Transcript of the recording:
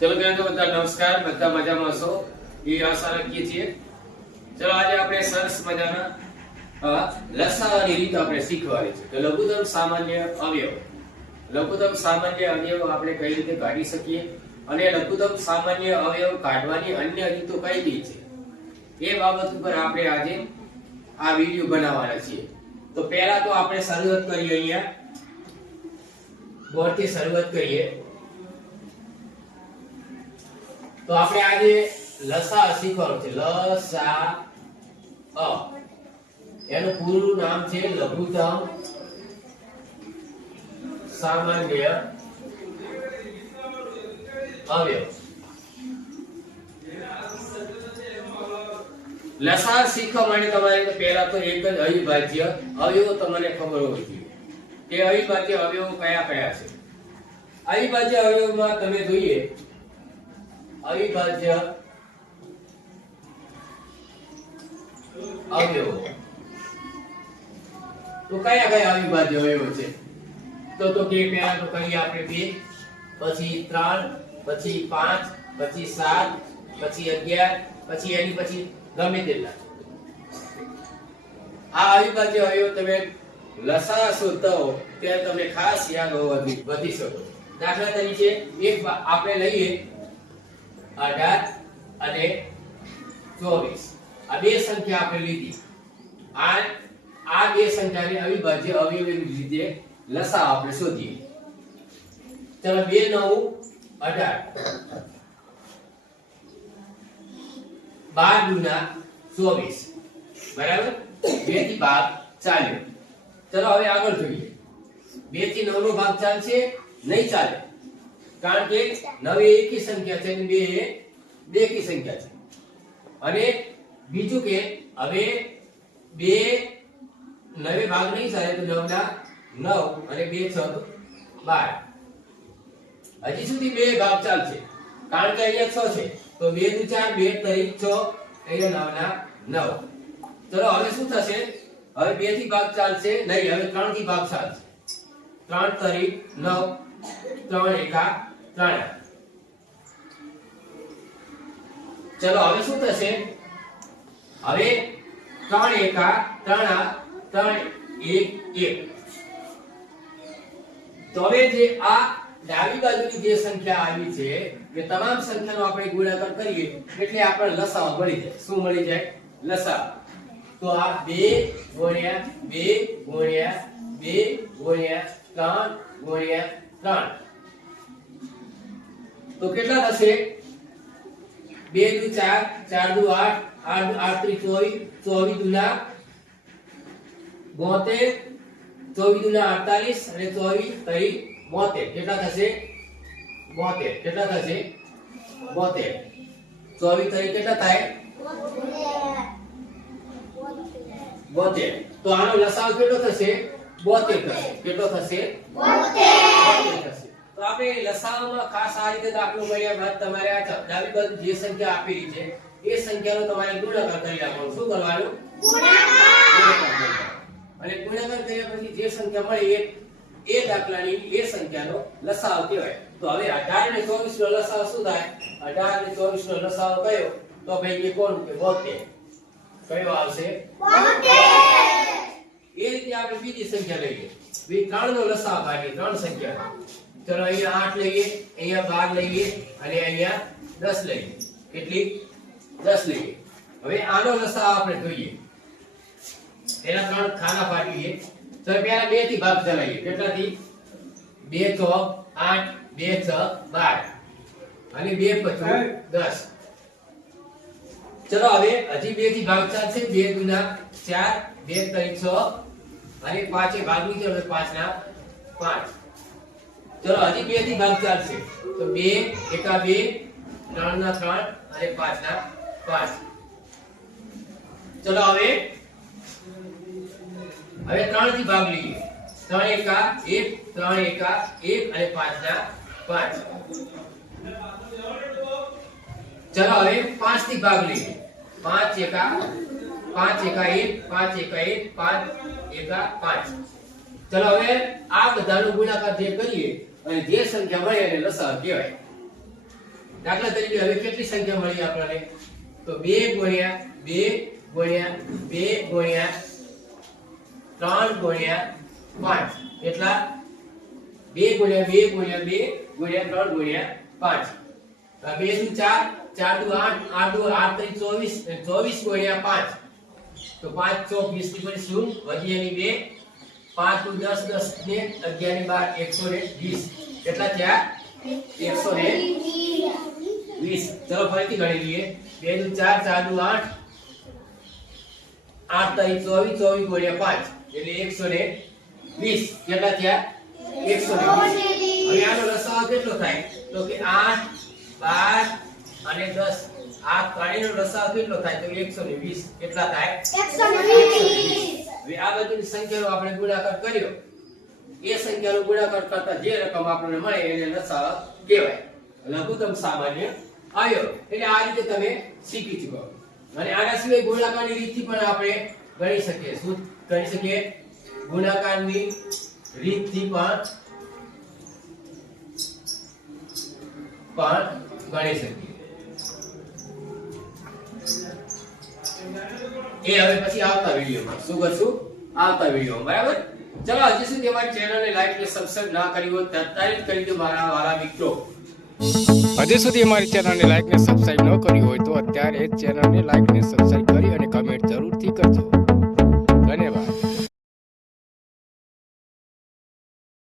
ચલો મિત્રો બધા નમસ્કાર, બધા મજામાં હશો? એ આશા રાખીએ છીએ. ચલો આજે આપણે સરસ મજાના લસાઅની રીત આપણે શીખવાની છે. તો લઘુત્તમ સામાન્ય અવયવ. લઘુત્તમ સામાન્ય અવયવ આપણે કઈ રીતે કાઢી શકીએ? અને લઘુત્તમ સામાન્ય અવયવ કાઢવાની અન્ય રીતો કઈ કઈ છે? એ બાબત ઉપર આપણે આજે આ વીડિયો બનાવવાના છીએ. તો પહેલા તો આપણે શરૂઆત કરીએ અહીંયા. બોર્ડથી શરૂઆત કરીએ. તો આપણે આજે લસા શીખવાનું છે. લસા અ. એનું પૂરું નામ છે લઘુત્તમ સામાન્ય અવયવ. લસા શીખવા માટે તમારે પહેલા તો એક જ અવિભાજ્ય અવયવો તમને ખબર હોવી જોઈએ. તે અવિભાજ્ય અવયવો કયા કયા છે? અવિભાજ્ય અવયવમાં તમે જોઈએ અવિભાજ્ય અવયવો તો કયા કયા અવિભાજ્ય અવયવો છે? તો તો કે પહેલા તો કહીએ આપણે બે, પછી ત્રણ, પછી પાંચ, પછી સાત, પછી અગિયાર, પછી એની પછી ગમે તેટલા. આ અવિભાજ્ય અવયવ તમે લસા શોધતા ત્યારે તમે ખાસ યાદ હોવાથી વધી શકો દાખલા તરીકે એક આપણે લઈએ અઢાર અને ચોવીસ. આ બે સંખ્યા આપણે લીધી. આ આ બે સંખ્યાને અવિભાજ્ય અવયવી રીતે લસા આપણે શોધીએ. ચલો, બે, નવ, અઢાર. બાર ગુના ચોવીસ. બરાબર? બેથી ભાગ ચાલ્યો ચલો, હવે આગળ જોઈએ. બેથી નવ નો ભાગ ચાલશે, નહીં ચાલે. કારણ કે નવ એ એકી સંખ્યા છે અને બે એ બેકી સંખ્યા છે. અને બીજું કે હવે બે નવે ભાગ નહીં થાય તો નવ ના નવ અને બે છ બાર. હજી સુધી બે ભાગ ચાલશે. કારણ કે અહીંયા છ છે. તો બે દુ ચાર, બે તરી છ, અહીંયા નવના નવ. ચલો, હવે શું થશે? હવે બેથી ભાગ ચાલશે. નહીં, હવે ત્રણથી ભાગ ચાલશે. ત્રણ તરી નવ, ત્રણ, એકા ત્રણ ચલો હવે શું થશે? હવે ત્રણ એકા ત્રણ આ, ત્રણ એક એક. તો હવે જે આ ડાબી બાજુની જે સંખ્યા આવી છે એ તમામ સંખ્યાનો આપણે ગુણાકાર કરીએ એટલે આપણે લસાઅ મળી જાય. શું મળી જાય? લસાઅ. તો આ 2 ગુણ્યા 2 ગુણ્યા 2 ગુણ્યા 3 ગુણ્યા 3 તો કેટલા થશે 2 દુ 4 4 દુ 8 8 દુ 8 ત્રી 24 24 દુના 72 24 દુના 48 અને 24 તરી 72 કેટલા થશે 72 કેટલા થશે 72 24 તરી કેટલા થાય 72 તો આનો લસાઅ કેટલો થશે 72 થશે કેટલો થશે 72 થશે તો આપણે લસાઅમાં ખાસ આ રીતે દાખલો મળ્યા બાદ તમારે આ ડાબી બાજુ જે સંખ્યા આપેલી છે એ સંખ્યાનો તમારે ગુણાકાર કરી નાખવાનો શું કરવાનું? ગુણાકાર. અને ગુણાકાર કર્યા પછી જે સંખ્યા મળે એ એ દાખલાની એ સંખ્યાનો લસાઅ કહેવાય. તો હવે 18 અને 24 નો લસાઅ શું થાય? 18 અને 24 નો લસાઅ કયો? તો ભાઈ એ કોણ કે? 72 કયો આવશે? એ રીતે આપણે બીજી સંખ્યા લઈએ. બી ત્રણ નો લસાઅ ભાગી ત્રણ સંખ્યા. ચલો અહીંયા આઠ લઈએ અહીંયા બાર લઈએ અને અહીંયા દસ લઈએ. કેટલી? દસ લઈએ. હવે આનો લસાઅ આપણે જોઈએ. એના ત્રણ ખાના પાડીએ તો પહેલા બેથી ભાગ ચલાવીએ. કેટલાથી? બે છ આઠ બે છ બાર. અને બે પછી દસ. ચલો હવે હજી બેથી ભાગ ચાલશે. બે ગુના ચાર બે તરી છ. અને પાંચે ભાગ છે પાંચ ના પાંચ. ચલો, હજી બેથી ભાગ ચાલશે. તો બે, એકા બે ત્રણ ના ત્રણ અને પાંચ ના પાંચ. ચલો, હવે હવે ત્રણથી ભાગ લઈએ. ત્રણ એકા, એક, ત્રણ એકા, એક અને પાંચ ના પાંચ. ચલો, હવે પાંચથી ભાગ લઈએ. પાંચ એકા પાંચ એકા એક, પાંચ એકા એક, પાંચ એકા પાંચ. ચલો, હવે આ બધાનો ગુણાકાર જે કરીએ અને જે સંખ્યા મળે એને લસાઅ કહેવાય. દાખલા તરીકે હવે કેટલી સંખ્યા મળી આપણને? તો બે ગુણ્યા બે ગુણ્યા બે ગુણ્યા, ત્રણ ગુણ્યા પાંચ. એટલા બે ગુણ્યા બે ગુણ્યા બે ગુણ્યા, ત્રણ ગુણ્યા, પાંચ. આ બે દુ ચાર? ચાર દુ આઠ આઠ દુ આઠ ત્રણ ચોવીસ અને ચોવીસ ગુણ્યા પાંચ. તો પાંચ ચોક વીસની પછી શું? વધી એની બે પાંચ દુ દસ દસ ને અગિયારની બાર, એકસો ને વીસ. કેટલા થયા? એકસો ને વીસ. ચલો ફરીથી ગણી લઈએ. બે દુ ચાર ચાર દુ આઠ. આઠ તારીખ ચોવીસ ચોવીસ ગુણ્યા પાંચ. એટલે એકસો ને વીસ. કેટલા થયા? એકસો ને વીસ. હવે આનો રસાવ કેટલો થાય? તો કે આઠ, બાર અને દસ. આ ત્રણેયનો રસાવ કેટલો થાય? તો એકસો ને વીસ. કેટલા થાય? હવે આ બધી સંખ્યાનો આપણે ગુણાકાર કર્યો. એ સંખ્યાનો ગુણાકાર કરતા જે રકમ આપણને મળે એને લસાઅ કહેવાય. લઘુત્તમ સામાન્ય આવ્યો એટલે આ રીતે તમે શીખી ચૂકો. અને આના સિવાય ગુણાકારની રીતથી પણ આપણે ગણી શકીએ. શું કરી શકીએ? ગુણાકારની રીતથી પણ પણ ગણી શકીએ. એ હવે પછી આવતા વિડીયોમાં. શું કરશું? આવતા વિડીયોમાં. બરાબર? ચલો, હજી સુધી અમારી ચેનલને લાઈક અને સબસ્ક્રાઇબ ના કરી હોય તો અત્યારે જ કરી દો મારા વાલા મિત્રો. હજી સુધી અમારી ચેનલને લાઈક ને સબસ્ક્રાઇબ ન કરી હોય તો અત્યારે ચેનલને લાઈક ને સબસ્ક્રાઇબ કરી અને કમેન્ટ જરૂરથી કરજો.